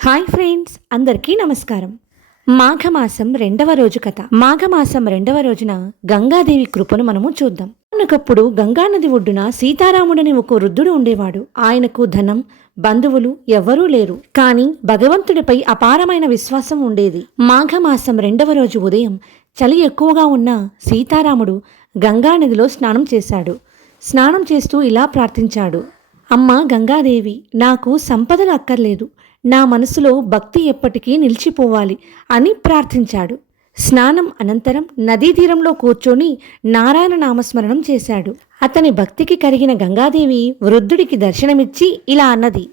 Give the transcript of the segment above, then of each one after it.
Hi friends, అందరికీ నమస్కారం. మాఘమాసం రెండవ రోజు కథ. మాఘమాసం రెండవ రోజున గంగాదేవి కృపను మనము చూద్దాం. ఒకప్పుడు గంగానది ఒడ్డున సీతారాముడని ఒక వృద్ధుడు ఉండేవాడు. ఆయనకు ధనం, బంధువులు ఎవ్వరూ లేరు. కానీ భగవంతుడిపై అపారమైన విశ్వాసం ఉండేది. మాఘమాసం రెండవ రోజు ఉదయం చలి ఎక్కువగా ఉన్న సీతారాముడు గంగానదిలో స్నానం చేశాడు. స్నానం చేస్తూ ఇలా ప్రార్థించాడు: అమ్మ గంగాదేవి, నాకు సంపదలు అక్కర్లేదు, నా మనసులో భక్తి ఎప్పటికీ నిలిచిపోవాలి అని ప్రార్థించాడు. స్నానం అనంతరం నదీ తీరంలో కూర్చొని నారాయణ నామస్మరణం చేశాడు. అతని భక్తికి కరిగిన గంగాదేవి వృద్ధుడికి దర్శనమిచ్చి ఇలా అన్నది: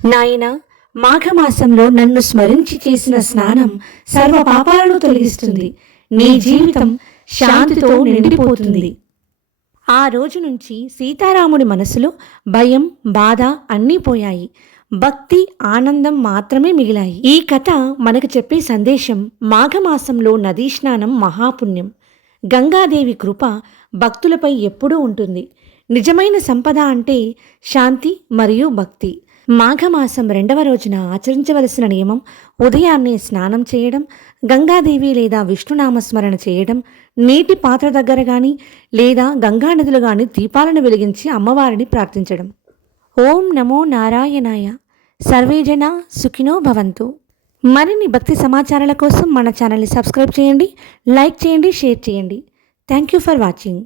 నాయనా, మాఘమాసంలో నన్ను స్మరించి చేసిన స్నానం సర్వ పాపాలను తొలగిస్తుంది. నీ జీవితం శాంతితో నిండిపోతుంది. ఆ రోజు నుంచి సీతారాముడి మనసులో భయం, బాధ అన్నీ పోయాయి. భక్తి, ఆనందం మాత్రమే మిగిలాయి. ఈ కథ మనకు చెప్పే సందేశం: మాఘమాసంలో నదీ స్నానం మహాపుణ్యం. గంగాదేవి కృప భక్తులపై ఎప్పుడూ ఉంటుంది. నిజమైన సంపద అంటే శాంతి మరియు భక్తి. మాఘమాసం రెండవ రోజున ఆచరించవలసిన నియమం: ఉదయాన్నే స్నానం చేయడం, గంగాదేవి లేదా విష్ణునామస్మరణ చేయడం, నీటి పాత్ర దగ్గర కానీ లేదా గంగానదిలో కానీ దీపాలను వెలిగించి అమ్మవారిని ప్రార్థించడం. ఓం నమో నారాయణాయ. సర్వే జనా సుఖినో భవంతు. మరిన్ని భక్తి సమాచారాల కోసం మన ఛానల్ని సబ్స్క్రైబ్ చేయండి, లైక్ చేయండి, షేర్ చేయండి. Thank you for watching.